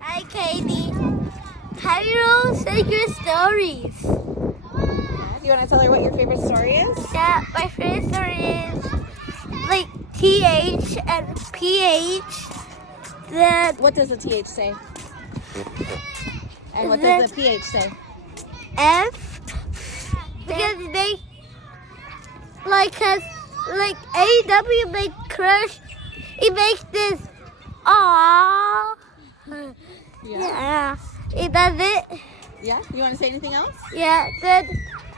Hi, Katie. Cairo Sacred Stories. Do you want to tell her what your favorite story is? Yeah, my favorite story is like TH and PH. The What does the TH say? And what does the PH say? F because they like AW make crush. It makes this aww. Yeah. It does it. Yeah? You want to say anything else? Yeah, the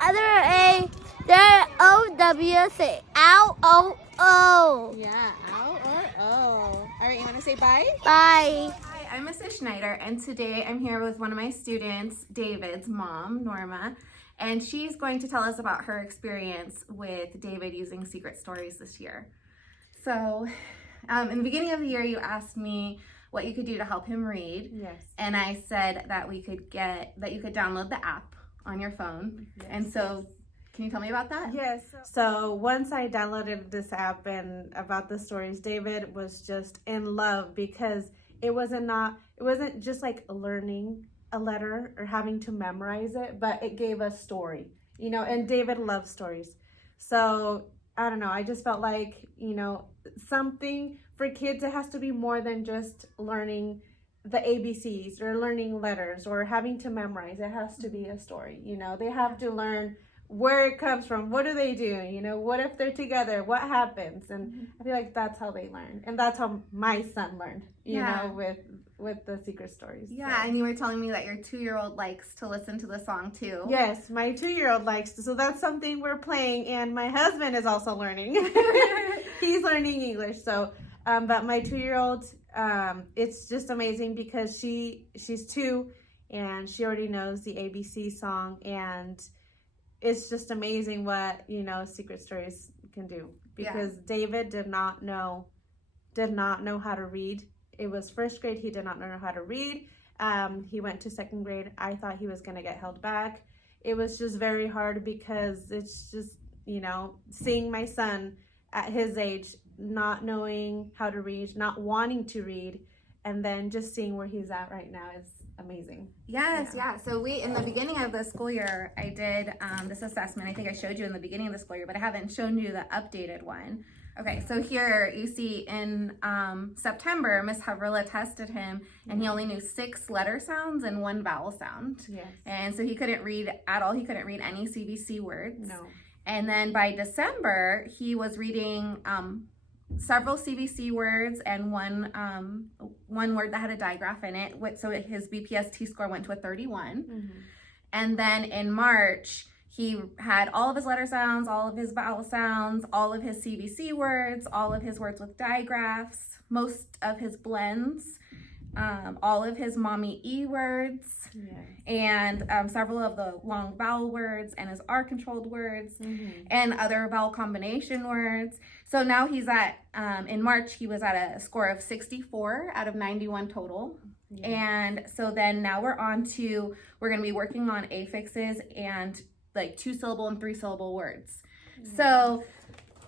other A, the OW say ow, oh, oh. Yeah, ow or oh. All right, you want to say bye? Bye. Hi, I'm Mrs. Schneider, and today I'm here with one of my students, David's mom, Norma, and she's going to tell us about her experience with David using secret stories this year. So, in the beginning of the year, you asked me what you could do to help him read. Yes. And I said that you could download the app on your phone. Yes. And so, can you tell me about that? Yes. So once I downloaded this app and about the stories, David was just in love because it wasn't just like learning a letter or having to memorize it, but it gave a story, and David loves stories. So I don't know, I just felt like, something for kids, it has to be more than just learning the ABCs or learning letters or having to memorize. It has to be a story. They have to learn where it comes from. What do they do? What if they're together? What happens? And I feel like that's how they learn. And that's how my son learned, with the secret stories. Yeah, and you were telling me that your 2-year-old likes to listen to the song too. Yes, my 2-year-old likes to. So that's something we're playing. And my husband is also learning. He's learning English. So, but my 2-year-old, it's just amazing because she's 2 and she already knows the ABC song, and it's just amazing what, secret stories can do, because David did not know how to read. It was first grade. He did not know how to read. He went to second grade. I thought he was going to get held back. It was just very hard because it's just, seeing my son at his age, not knowing how to read, not wanting to read, and then just seeing where he's at right now is amazing. Yes, yeah. So in the beginning of the school year, I did this assessment. I think I showed you in the beginning of the school year, but I haven't shown you the updated one. Okay, so here you see in September, Miss Haverla tested him, and he only knew 6 letter sounds and 1 vowel sound. Yes. And so he couldn't read at all. He couldn't read any CVC words. No. And then by December, he was reading several CVC words and one word that had a digraph in it. So his BPST score went to a 31. Mm-hmm. And then in March, he had all of his letter sounds, all of his vowel sounds, all of his CVC words, all of his words with digraphs, most of his blends, all of his mommy E words, and several of the long vowel words and his R-controlled words, and other vowel combination words. So now he's at, in March, he was at a score of 64 out of 91 total. Yeah. And so then now we're going to be working on affixes and like 2-syllable and 3-syllable words. Yeah. So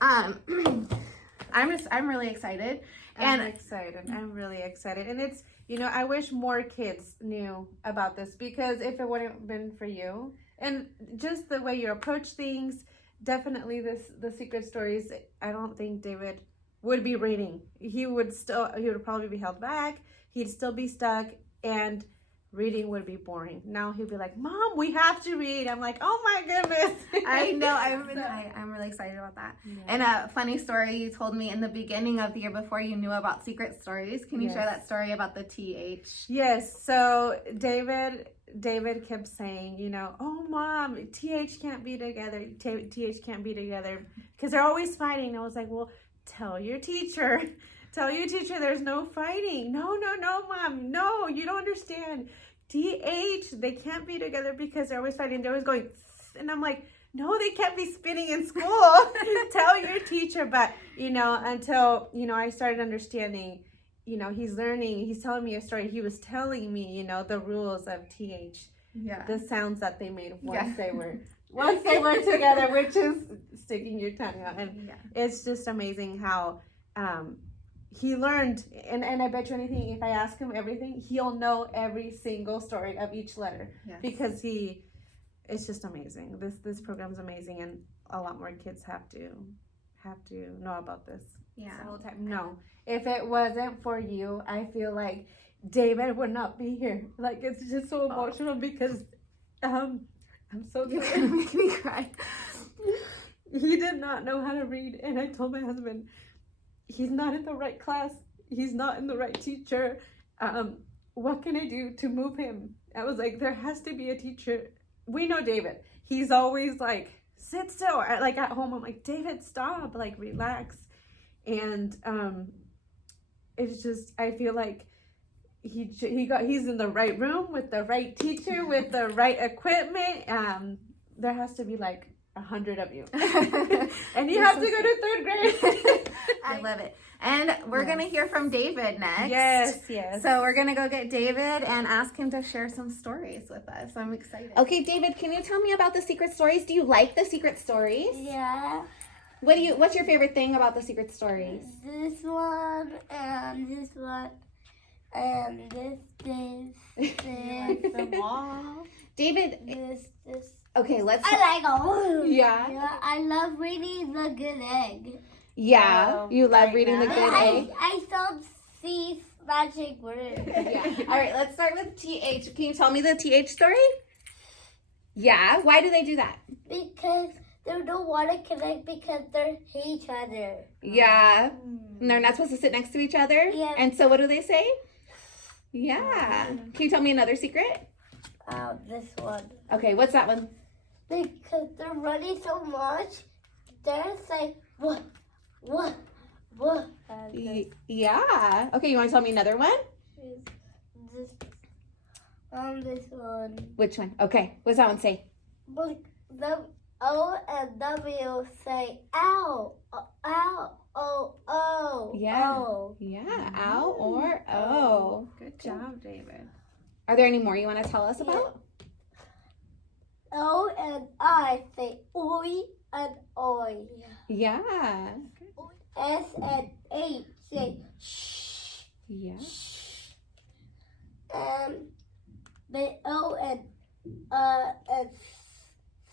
I'm really excited. I'm really excited. And it's, I wish more kids knew about this, because if it wouldn't have been for you and just the way you approach things, definitely the secret stories, I don't think David would be reading. He would probably be held back. He'd still be stuck, and reading would be boring. Now he'd be like, "Mom, we have to read." I'm like, "Oh my goodness." I know. I'm really excited about that. Yeah. And a funny story you told me in the beginning of the year before you knew about secret stories. Can you share that story about the TH? Yes. So David kept saying, "Oh, Mom, TH can't be together. TH can't be together," because they're always fighting. I was like, "Well, tell your teacher. Tell your teacher there's no fighting." No, Mom. No, you don't understand. TH, they can't be together because they're always fighting. They're always going, and I'm like, no, they can't be spitting in school. Tell your teacher. But, until, I started understanding, he's learning. He's telling me a story. He was telling me, the rules of TH. Yeah. The sounds that they made once they were together, which is sticking your tongue out. And it's just amazing how, he learned, and I bet you anything, if I ask him everything, he'll know every single story of each letter. Yes. Because it's just amazing. This program's amazing, and a lot more kids have to know about this. Yeah. The whole time. No, if it wasn't for you, I feel like David would not be here. Like, it's just so emotional because I'm so You're gonna make me cry. He did not know how to read, and I told my husband, he's not in the right class. He's not in the right teacher. What can I do to move him? I was like, there has to be a teacher. We know David. He's always like, sit still. Like at home, I'm like, David, stop. Like, relax. And it's just, I feel like he's in the right room with the right teacher with the right equipment. There has to be like 100 of you, and you have to go to 3rd grade. I love it. And we're gonna hear from David next. Yes. So we're gonna go get David and ask him to share some stories with us. I'm excited. Okay, David, can you tell me about the secret stories? Do you like the secret stories? Yeah. What's your favorite thing about the secret stories? This one and this one and this. The wall. David. This. Okay, let's. I like all. Yeah. I love reading The Good Egg. Yeah, you love reading The Good Egg. I don't see magic words. Yeah. All right, let's start with TH. Can you tell me the TH story? Yeah. Why do they do that? Because they don't want to connect because they hate each other. Yeah. And they're not supposed to sit next to each other? Yeah. And so what do they say? Yeah. Can you tell me another secret? This one. Okay, what's that one? Because they're running so much, they're like, what? Yeah. Okay, you want to tell me another one? This one. Which one? Okay, what's that one say? But the O and W say ow, ow, oh, oh. Yeah. Oh. Yeah, ow or O. Good job, David. Are there any more you want to tell us about? O and I say oi and oi. Yeah. S and H say shh. Yeah. The O and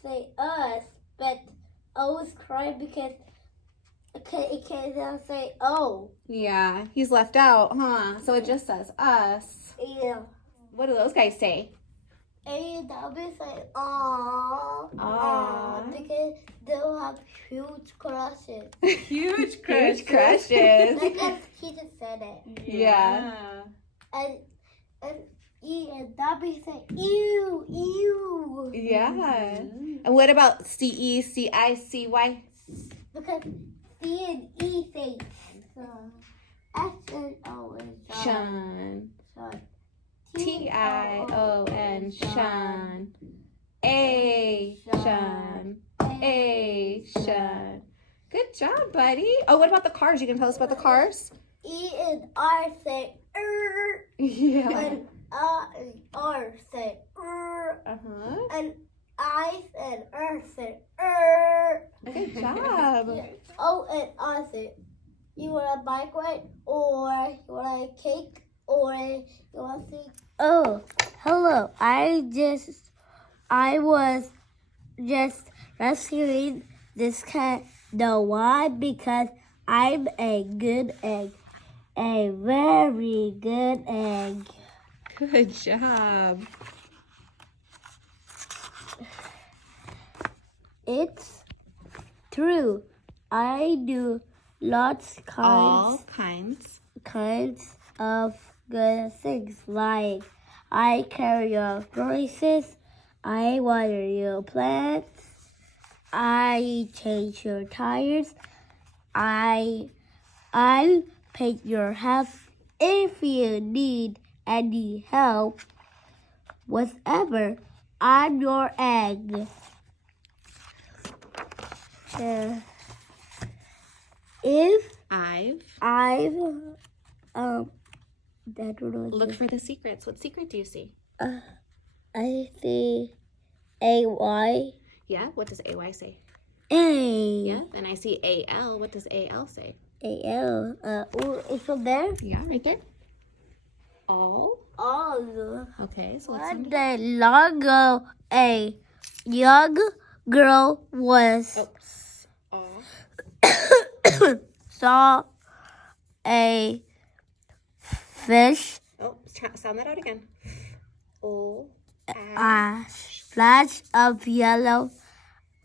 say us, but O's cry because it can't say O. Yeah, he's left out, huh? So it just says us. Yeah. What do those guys say? A and W say aww. Aww. Because they'll have huge crushes. Huge crushes. Huge crushes. Because he just said it. Yeah. And E and W say ew, ew. Yeah. And what about CECICY? Because C and E say S and O is Sean. Sean. TION. Sean. A. Sean. A. Sean. Good job, buddy. Oh, what about the cars? You can tell us about the cars? E and R say Yeah. and R say Uh-huh. and I and R say Good job. O and R say, you want a bike ride or you want a cake or you want to see? Oh, hello. I was just rescuing this cat. No, why? Because I'm a good egg. A very good egg. Good job. It's true. I do All kinds of good things, like I carry your groceries, I water your plants, I change your tires, I paint your house. If you need any help, whatever, I'm your egg. If I've that was Look for the secrets. What secret do you see? I see AY. Yeah, what does AY say? A. Yeah, then I see AL. What does AL say? A-L. It's from there? Yeah, right there. All. All. Okay, so let's One day long ago, a young girl was Oops. All. saw a fish Oh, sound that out again. Oh. a splash of yellow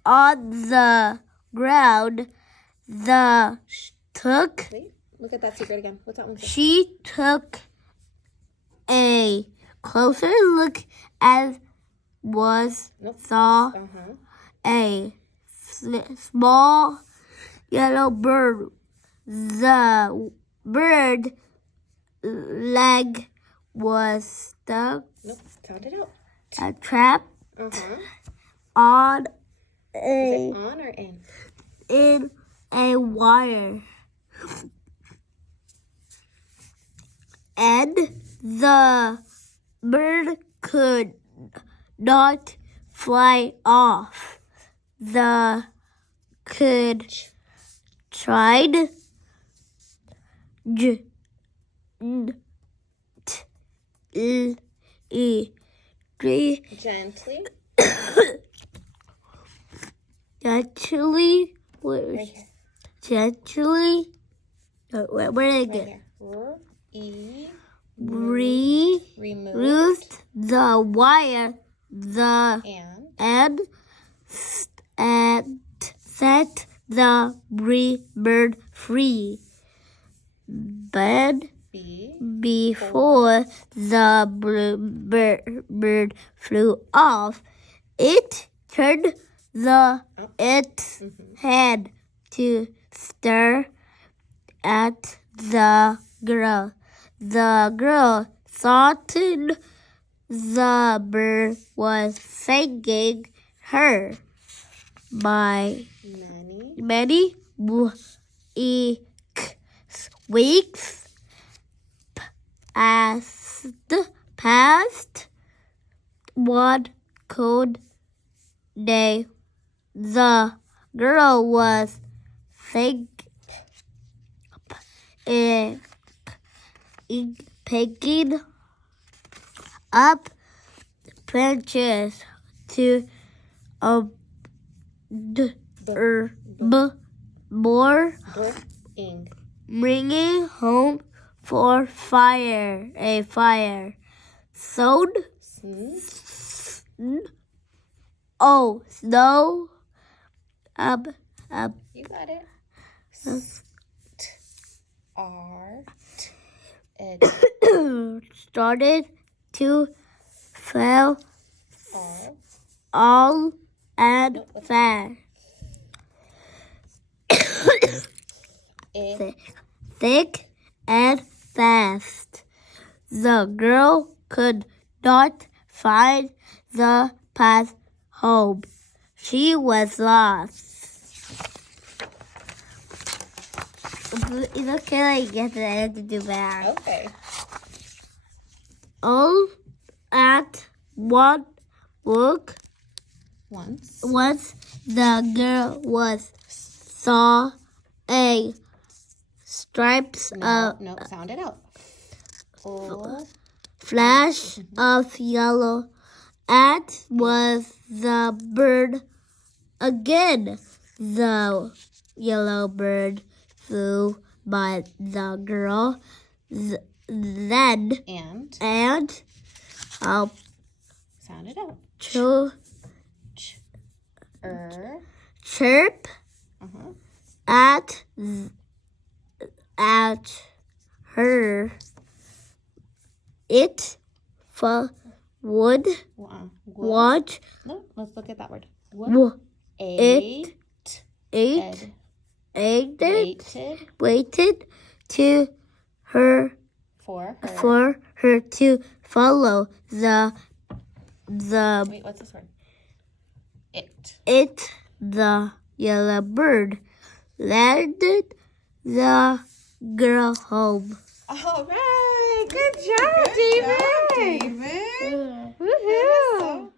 on the ground. Wait, look at that secret again. What's that one say? She took a closer look and saw a small yellow bird. The bird leg was stuck Nope, sound it out. a trap on Is it on or in? in a wire. And the bird could not fly off. The kid tried Gently. Gently, Right here. gently, where did I get? Here. Removed Remove. the wire, and set the bird free. But before the bird flew off, it turned its head to stare at the girl. The girl thought the bird was thanking her by many weeks passed. One cold day, the girl was picking up branches to bringing home for a fire. Soon, snow up. You got it. Started to fall all and fast. Thick and fast. The girl could not find the path home. She was lost. It's okay, like, get it to do that. Okay. All at one look. Once. The girl saw a stripes No, sound it out. flash of yellow. At was the bird again. The yellow bird flew by the girl. Then and sound it out. Chirp at her. It would watch. No, let's look at that word. Waited to her for her to follow the wait, what's this word? The yellow bird landed the girl home. All right, good job, David. David. Woohoo!